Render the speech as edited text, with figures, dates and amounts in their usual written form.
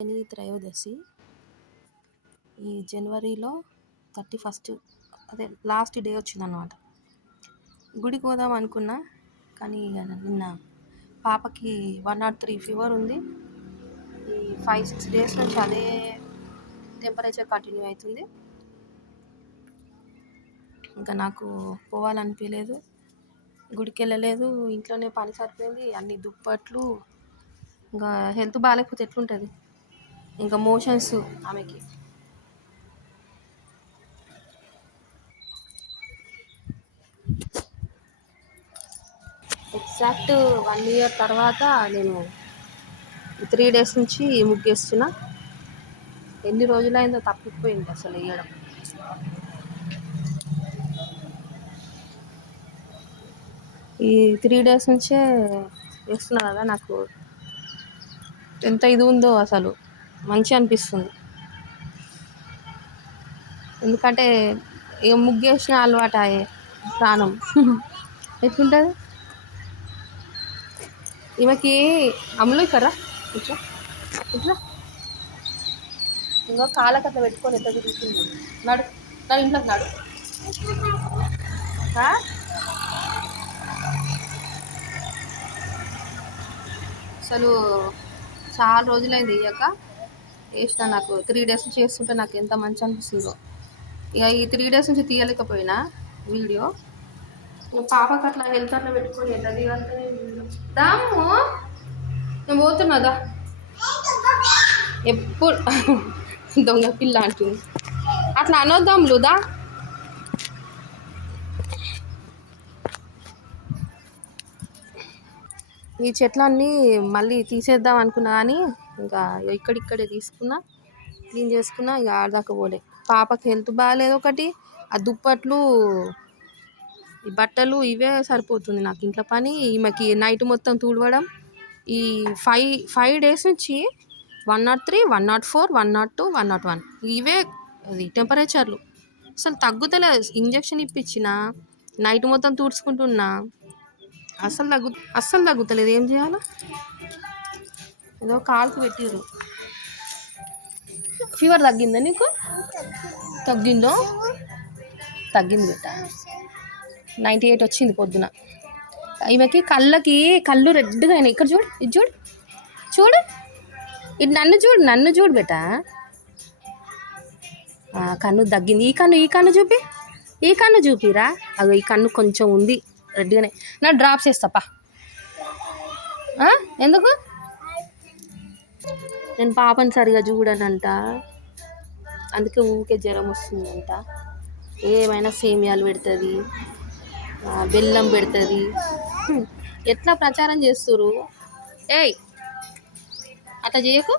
శని త్రయోదశి ఈ జనవరిలో 31 అదే లాస్ట్ డే వచ్చిందన్నమాట. గుడికి పోదాం అనుకున్నా, కానీ నిన్న పాపకి 103 ఫీవర్ ఉంది. ఈ 5-6 డేస్ నుంచి అదే టెంపరేచర్ కంటిన్యూ అవుతుంది. ఇంకా నాకు పోవాలనిపించలేదు, గుడికి వెళ్ళలేదు, ఇంట్లోనే పని సరిపోయింది. అన్ని దుప్పట్లు, ఇంకా హెల్త్ బాగాలేకపోతే ఎట్లుంటుంది. ఇంకా మోషన్స్ ఆమెకి. ఎగ్జాక్ట్ 1 ఇయర్ తర్వాత నేను 3 డేస్ నుంచి ముగ్గేస్తున్నా. ఎన్ని రోజులైందో తప్పిపోయింది అసలు వేయడం. ఈ 3 డేస్ నుంచే వేస్తున్నా కదా, నాకు ఎంత ఇది ఉందో అసలు మంచిగా అనిపిస్తుంది. ఎందుకంటే ఇక ముగ్గేసిన అలవాటు అయ్యే ప్రాణం ఎట్లుంటుంది. ఈమెకి అమ్ములు ఇక్కరా ఇట్లా ఇట్లా ఇంకా కాళ్ళకట్లా పెట్టుకొని ఎట్లా తిరుగుతుంది. నడు నడు ఇంట్లోకి నడు. అసలు చాలా రోజులైంది వేయక, వేసిన. నాకు 3 డేస్ నుంచి చేస్తుంటే నాకు ఎంత మంచి అనిపిస్తుందో. ఇక ఈ 3 డేస్ నుంచి తీయలేకపోయినా వీడియో. పాపకి అట్లా హెల్త్ అట్లా పెట్టుకొని ఎట్లా తీయాలంటే దాము నేను పోతున్నదా ఎప్పుడు దొంగ పిల్ల అంటుంది. అట్లా అనొద్దాం లుదా. ఈ చెట్లన్నీ మళ్ళీ తీసేద్దాం అనుకున్నా, కానీ ఇంకా ఇక్కడిక్కడే తీసుకున్నా, క్లీన్ చేసుకున్నా. ఇక ఆడదాకా పోలే. పాపకి హెల్త్ బాగాలేదు ఒకటి, ఆ దుప్పట్లు, ఈ బట్టలు ఇవే సరిపోతుంది నాకు ఇంట్లో పని. ఈమెకి నైట్ మొత్తం తుడవడం. ఈ 5 డేస్ నుంచి 103, 104, 102, 101 ఇవే అది టెంపరేచర్లు. అసలు తగ్గుతలేదు. ఇంజక్షన్ ఇప్పించిన, నైట్ మొత్తం తుడుచుకుంటున్నా, అస్సలు తగ్గుతలేదు. ఏం చేయాలా? ఏదో కాలుకు పెట్టిర్రు. ఫీవర్ తగ్గిందా నీకు? తగ్గింది బెట్ట. 98 వచ్చింది పొద్దున. ఈమెకి కళ్ళు రెడ్గా అయినాయి. ఇక్కడ చూడు, ఇది చూడు చూడు, ఇది నన్ను చూడు బెట్ట. కన్ను తగ్గింది. ఈ కన్ను చూపిరా. అదో ఈ కన్ను కొంచెం ఉంది రెడ్గానే. నా డ్రాప్స్ వేస్తాపా. ఎందుకు? నేను పాపని సరిగా చూడనంట, అందుకే ఊరికే జ్వరం వస్తుందంట. ఏమైనా సేమియాలు పెడుతుంది, బెల్లం పెడుతుంది. ఎట్లా ప్రచారం చేస్తుర్రు. ఏయ్ అట్లా చేయకు.